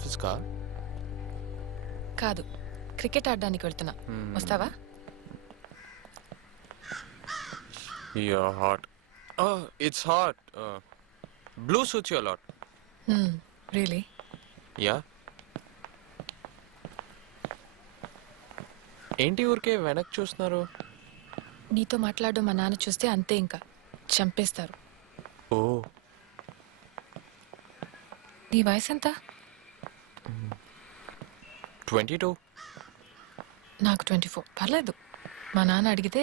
ఆఫీస్కా? కాదు, క్రికెట్ ఆడడానికి వెళ్తున్నా. వస్తావా? You're hot. Oh, it's hot. Blue suits you a lot. Really? Yeah. ఏంటి ఊరికే వెనక్కి చూస్తున్నారు? నీతో మాట్లాడడం మా నాన్న చూస్తే అంతే, ఇంకా చంపేస్తారు. ఓ, నీ వయసు ఎంత? 22. నాకు 24. పర్లేదు, మా నాన్న అడిగితే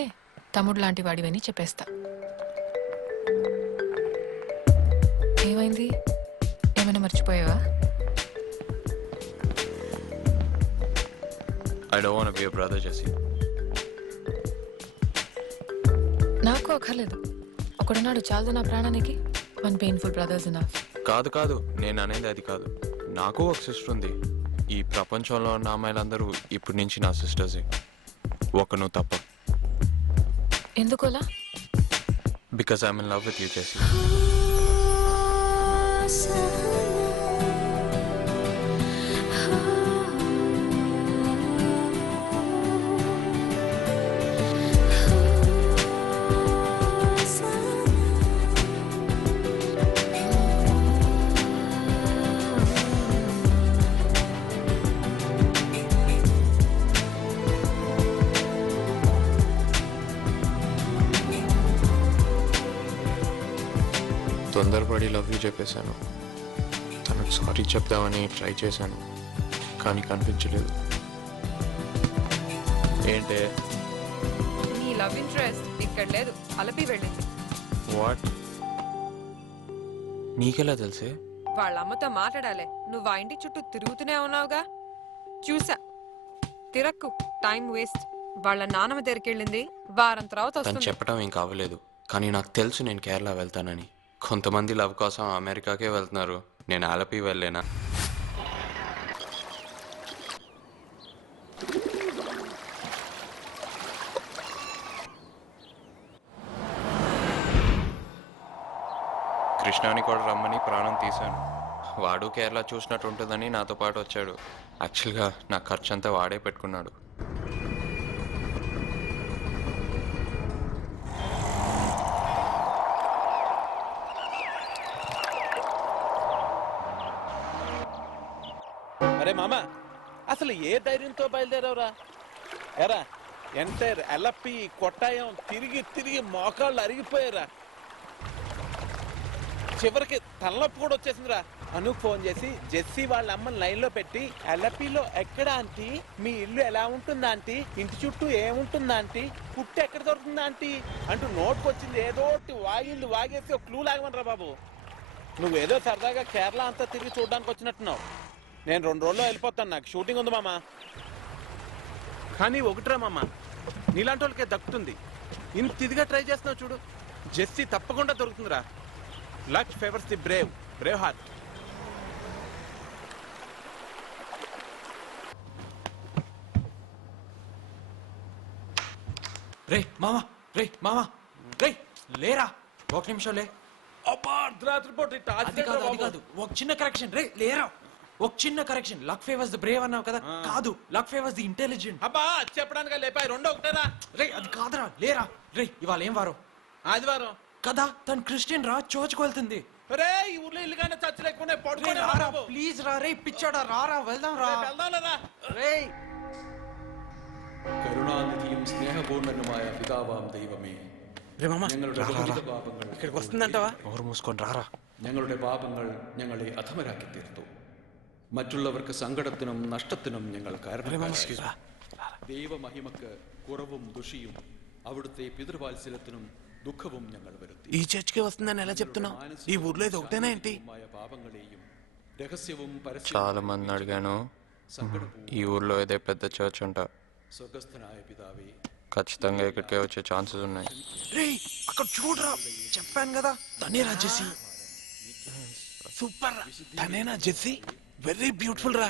తమ్ముడు లాంటి వాడివని చెప్పేస్తా. ఏమైంది? ఏమైనా మర్చిపోయావా? I don't want to be your brother, Jesse. నాకు అక్కర్లేదు. ఒకడున్నాడు చాలదు నా ప్రాణానికి. One painful brothers enough. కాదు, నేను అనేది అది కాదు. నాకు ఒక సిస్టర్ ఉంది. ఈ ప్రపంచంలో ఉన్న అమ్మాయిలందరూ ఇప్పటి నుంచి నా సిస్టర్సే, ఒక నువ్వు తప్ప. ఎందుకోలా? Because I'm in love with you, Jesse. తొందరపడి లవ్ యూ చెప్పేశాను. తనకు సారీ చెప్దామని ట్రై చేశాను, కానీ కనిపించలేదు. ఏంటే? నీ లవ్ ఇంట్రెస్ట్ ఇక్కడ లేదు, అలపి వెళ్ళింది. వాట్? నీకెలా తెలిసే? వాళ్ళ అమ్మతో మాట్లాడాలి. నువ్వు ఆ ఇంటి చుట్టూ తిరుగుతూనే ఉన్నావుగా, చూసా. తిరక్కు, టైం వేస్ట్. వాళ్ళ నాన్నమ్మ దగ్గరికి వెళ్ళింది, వారం తర్వాత తను వస్తుంది. చెప్పడం ఏం కావలేదు, కానీ నాకు తెలుసు నేను కేరళ వెళ్తానని. కొంతమంది లవ్ కోసం అమెరికాకే వెళ్తున్నారు, నేను ఆలపి వెళ్ళేనా? కృష్ణాని కూడా రమ్మని ప్రాణం తీశాను. వాడు కేరళ చూసినట్టు ఉంటుందని నాతో పాటు వచ్చాడు. యాక్చువల్గా నా ఖర్చు అంతా వాడే పెట్టుకున్నాడు. అరే మామ, అసలు ఏ ధైర్యంతో బయలుదేరావురా? ఎరా ఎంటైర్ ఎలప్పి కొట్టాయం తిరిగి తిరిగి మోకాళ్ళు అరిగిపోయారా. చివరికి తలనొప్పి కూడా వచ్చేసిందిరా. అనుకు ఫోన్ చేసి జెస్సీ వాళ్ళ అమ్మని లైన్లో పెట్టి, ఎలపిలో ఎక్కడ ఆంటీ, మీ ఇల్లు ఎలా ఉంటుందా ఆంటీ, ఇంటి చుట్టూ ఏముంటుందా ఆంటీ, పుట్టు ఎక్కడ దొరుకుతుందా ఆంటీ అంటూ నోటుకొచ్చింది ఏదో ఒకటి వాగింది వాగేసి ఒక క్లూ లాగమనరా బాబు. నువ్వేదో సరదాగా కేరళ అంతా తిరిగి చూడడానికి వచ్చినట్టున్నావు. నేను 2 రోజుల్లో వెళ్ళిపోతాను, నాకు షూటింగ్ ఉంది మామ. కానీ ఒకటిరా మామ, నీలాంటి వాళ్ళకే దక్కుతుంది. ఇంత ఇదిగా ట్రై చేస్తున్నావు చూడు, జెస్సీ తప్పకుండా దొరుకుతుందిరా. Luck favours the brave heart. రే మామా, లేరా, ఒక నిమిషం లే. అబ్బా, అర్ధరాత్రి పూట అది కాదు, ఒక చిన్న కరెక్షన్. రే లేరా, ఒక చిన్న correction. Luck favours the Brave అన్నావు కదా, కాదు, లక్ ఫేవర్స్ ది ఇంటెలిజెంట్. అబ్బా, చెప్పడానికి లేపాయి, రెండో ఒకటేరా. రే అది కాదురా, లేరా. రే ఇవాళ ఏం వారం? ఆదివారం కదా, తను క్రిస్టియన్ రా, చర్చ్కి వెళ్తుంది. రే ఈ ఊర్లో ఇల్లుగానే చర్చ లేకుండా పడుకోనే ప్లీజ్ రా. రే పిచ్చాడా, రారా వెళ్దాం రా. వెళ్దాంలేరా. రే കരുണാനിധിയും സ്നേഹപൂർണനുമായ പിതാവാം ദൈവമേ, ഞങ്ങളുടെ പാപങ്ങൾ ఇక్కడికి వస్తుందంటావా? నోరు మూసుకొని రారా. ഞങ്ങളുടെ പാപങ്ങൾ ഞങ്ങളെ അധമരാക്കി തീർത്തു. മറ്റുള്ളവർക്ക് സങ്കടത്തിനും നഷ്ടത്തിനും ഞങ്ങൾ കാരണക്കാരായി. ദൈവമഹിമക്ക് കുറവും ദുഷിയും അവിടുത്തെ പിതൃവാത്സല്യത്തിനും దుఃఖവും ഞങ്ങൾ വരുത്തി. ఈ చర్చ్కి వస్తుందని ఎలా చెప్తున్నావు? ఈ ఊర్లో ఇది ఒకటేనా ఏంటి? పాపങ്ങളെയും రహస్యവും చాలా మందిని అడిగాను, ఈ ఊర్లో ఇదే పెద్ద చర్చ్ అంట. స్వర్గస్థనాయ పితావే, ఖచ్చితంగా ఇక్కడికే వచ్చే ఛాన్సెస్ ఉన్నాయి. రే అక్కడ చూడరా, చెప్పాను కదా తనేరా జెస్సీ. సూపర్ రా, తనేనా జెస్సీ? వెరీ బ్యూటిఫుల్ రా.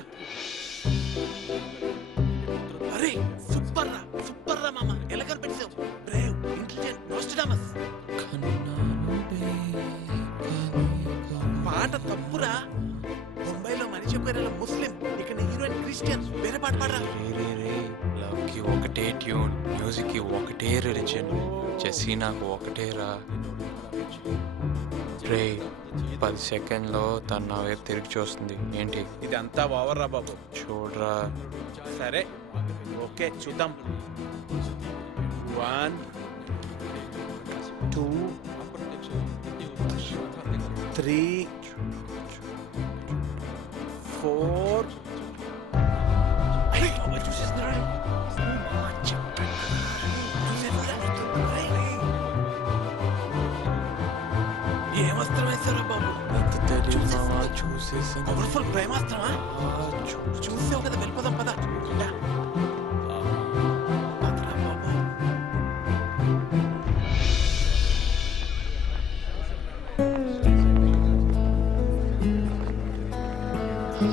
అరే సూపర్ రా మామ, ఎలా కనిపెట్టావు? Brave, intelligent, Nostradamus. పాట తప్పురా. ముంబైలో మనిషి అభిషేక్ బైరాల ముస్లిం, ఇక్కడ హీరోయిన్ క్రిస్టియన్. వేరే పాట పాడరా. రే లవ్ కి ఒకటే ట్యూన్, మ్యూజిక్ కి ఒకటే రిలీజన్, జెస్సీ నాకు ఒకటేరా. రే 10 సెకండ్లో తన నా వైపు తిరిగి చూస్తుంది ఏంటి? ఇదంతా ఓవర్ రా బాబు. చూడరా. సరే ఓకే చూద్దాం. 1 2 3 4. ఏమస్త్రం వేస్తారా బాబు? చూసేసి పవర్ఫుల్ ప్రేమాస్త్రమా? చూసావు కదా, వెళ్ళిపోదాం పద. పదరా బాబు.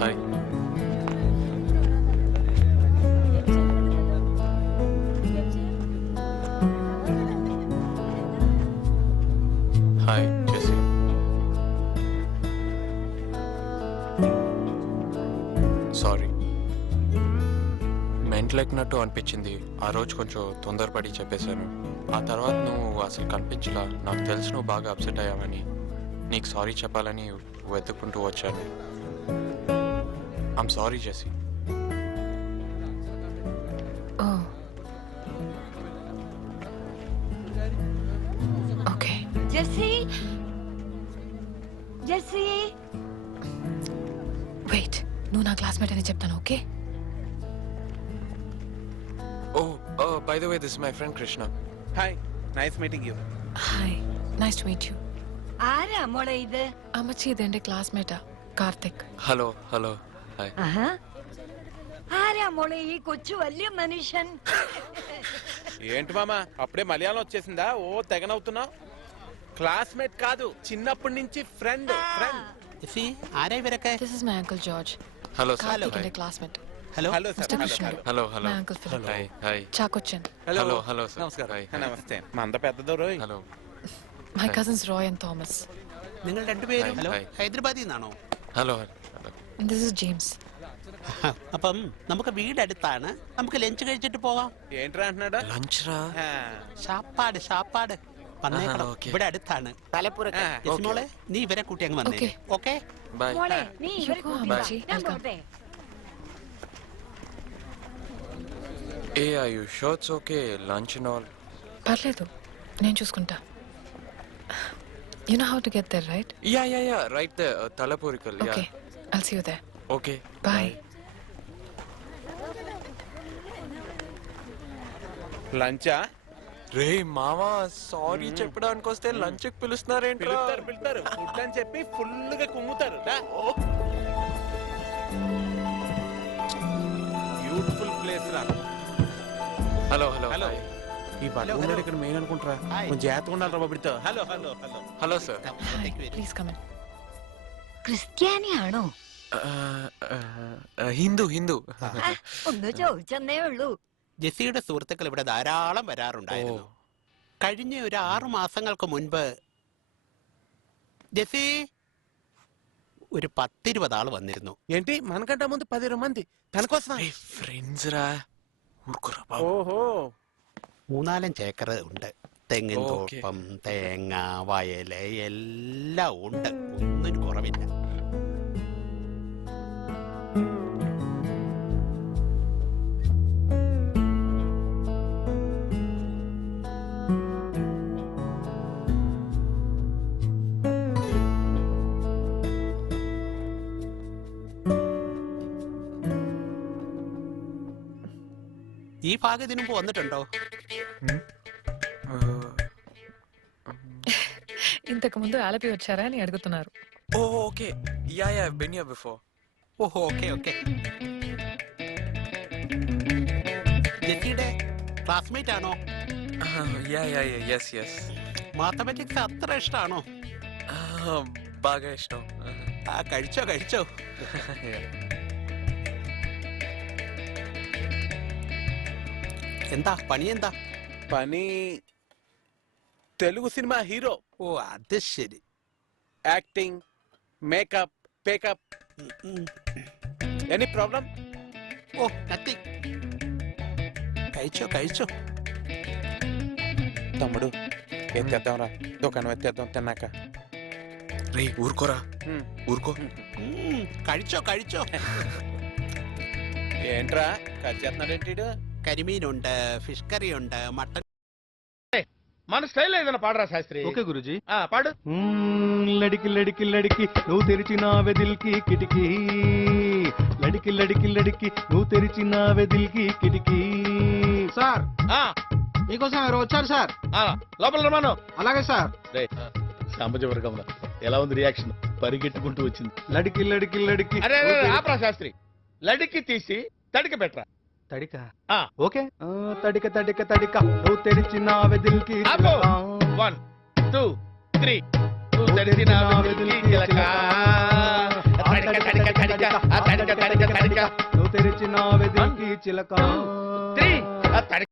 హాయ్. Hi Jessie. సారీ, మెంటలెక్కినట్టు అనిపించింది. ఆ రోజు కొంచెం తొందరపడి చెప్పేశాను. ఆ తర్వాత నువ్వు అసలు కనిపించలా. నాకు తెలుసు నువ్వు బాగా అప్సెట్ అయ్యావని. నీకు సారీ చెప్పాలని వెతుక్కుంటూ వచ్చాను. I'm sorry Jessie. Oh okay. Jessie, Jessie, wait, నువ్వు నా క్లాస్మేట్ అని చెప్తాను. Okay? Oh by the way, this my friend Krishna. Hi, nice meeting you. Hi, nice to meet you. ആരാ മോളെ ഇത്? അമ്മച്ചി ഇതെന്റെ ക്ലാസ്മേറ്റാ, കാർത്തിക്. Hello hello hi. ആഹാ. ആരാ മോളെ ഈ കൊച്ചു വലിയ മനുഷ്യൻ? ఏంటి మామా, అప్పుడే మలయాళం వచ్చేసిందా? ఓ తెగనవుతున్నావు. క్లాస్మేట్ కాదు, చిన్నప్పటి నుంచి ఫ్రెండ్. ആരാ ഇവരൊക്കെ? This is my uncle George. Hello sir. Karthik എന്റെ classmate. Hello hello sir. Mr. Hello Krishna. Hello. Hello hello My uncle Philip. Hi hi. Chakochan. Hello hello sir. నమస్కారం. హాయ్. నమస్తే. మంద పెద్దదో. Hello. My cousins Roy and Thomas. നിങ്ങൾ രണ്ടുപേരും hi, hello hi. ഹൈദരാബാദിൽ നിന്നാണോ? Hello hello. And this is James. അപ്പം നമുക്ക് വീട് അടുത്താണ്, നമുക്ക് ലഞ്ച് കഴിച്ചിട്ട് പോവാം. ఏంట్రా అంటున్నాడా? లంచ్ రా. ఆ, ഷാപ്പാട് ഷാപ്പാട് വന്നേക്കണം, ഓക്കേ. ഇവിടെ അടുത്താണ്. ఆ, യസ്മോളെ, നീ ഇവരെ കൂട്ടി അങ്ങ് വന്നേ. ഓക്കേ. ഓക്കെ? బాయ్. മോളെ നീ ഇവരെ Yuko, കൂട്ടി വാ. അമ്മച്ചി. ഞാൻ Welcome. പോട്ടെ. ఏ are you sure it's okay lunch and all? పర్లేదు, నేను చూసుకుంటా. You know how to get there, right? Yeah right దే తలపూరికల్. Yeah Okay, I'll see you there. Okay Bye. లంచా? రే మావా, సారీ చెప్పడానికి వస్తే లంచ్ కి పిలుస్తున్నారేంట్రా? పిలుస్తారు ఫుడ్ అని చెప్పి ఫుల్ గా కుమ్ముతారు. బ్యూటిఫుల్ ప్లేస్ రా. Hello hello hello. హాయ్. ఈ బట్టలు ఇక్కడ మెయిన్ అనుకుంటారా? హాయ్. కొంచెం జాగ్రత్తగా ఉండాలి రా బాబుడితో. Hello hello hello. Hello sir. Hi, please come in. ക്രിസ്ത്യാനിയാണോ? ഹിന്ദു ഹിന്ദു. ആ, ഒന്ന് ചോദിച്ചെന്നേ ഉള്ളൂ. ജെസ്സിയുടെ സുഹൃത്തുക്കൾ ഇവിടെ ധാരാളം വരാറുണ്ടായിരുന്നു. കഴിഞ്ഞ ഒരു 6 മാസങ്ങൾക്ക് മുൻപ് జెస్సీ ഒരു 10-20 ആള് വന്നിരുന്നു. ఏంటి మనకంటే ముందు 10 మంది తన కోసం? ఫ్రెండ్స్ రా, ఊరుకురా బాబు. ఓహో, 3-4 ഏക്കർ ഉണ്ട്. തെങ്ങിൻ ഓക്കേ. തോട്ടം, തേങ്ങ, വയല് എല്ലാം ഉണ്ട്, ഒന്നിനും കുറവില്ല. ഈ ഭാഗം ഇതിനു മുമ്പ് വന്നിട്ടുണ്ടോ? ఇంతకు ముందు ఆలపి వచ్చారా అని అడుగుతున్నారు. Oh okay. Yeah been here before. ഓഹോ, ഓക്കെ ഓക്കെ. ജെസ്സിയുടെ ക്ലാസ്മേറ്റ് ആണോ? Yeah yes. മാത്തമാറ്റിക്സ് അത്ര ഇഷ്ടമാണോ? బాగా ఇష్టం. ആ, കഴിച്ചോ കഴിച്ചോ. എന്താ പണി? എന്താ పని? Telugu cinema hero. ഓ, അത് ശരി. Acting, makeup, pack up. ഉം. Any problem? Oh nothing. కైచో కైచో. తమ్ముడు ఎత్తేద్దాంరా, దుకాణం ఎత్తేద్దాం తిన్నాక. రే ఊరుకోరా, ఊరుకో. కడిచో కడిచో. ఏంట్రా కట్ చేస్తున్నాడేంటి? കരിമീൻ ഉണ്ട്, ఫిష్ కర్రీ ഉണ്ട്, మటన్. మన స్టైల్ ఏదైనా పాడరా శాస్త్రి. ఓకే గురుజీ. పాడు. లడికి లడికి లడికి నువ్వు తెరిచిన వెదిల్కి కిటికీ, లడికి లడికి లడికి నువ్వు తెరిచిన వెదిల్కి కిటికీ. సార్ మీకోసం ఎవరు వచ్చారు సార్? లోపల రమాను. అలాగే సార్. సాంబజవర్గం ఎలా ఉంది రియాక్షన్? పరిగెట్టుకుంటూ వచ్చింది. లడికి లడికి లడికి. అరే ఆపరా శాస్త్రి, లడికి తీసి తడికి పెట్టరా. తడిక ఆ. ఓకే. తడిక తడిక తడిక నువ్వు తెరిచిన వెదిల్కి ఆపు. 1 2 3 నువ్వు తెరిచిన వెదిల్కి చిలక. తడిక తడిక తడిక తడిక తడిక తడిక నువ్వు తెరిచిన వెదిల్కి చిలక. 3 తడిక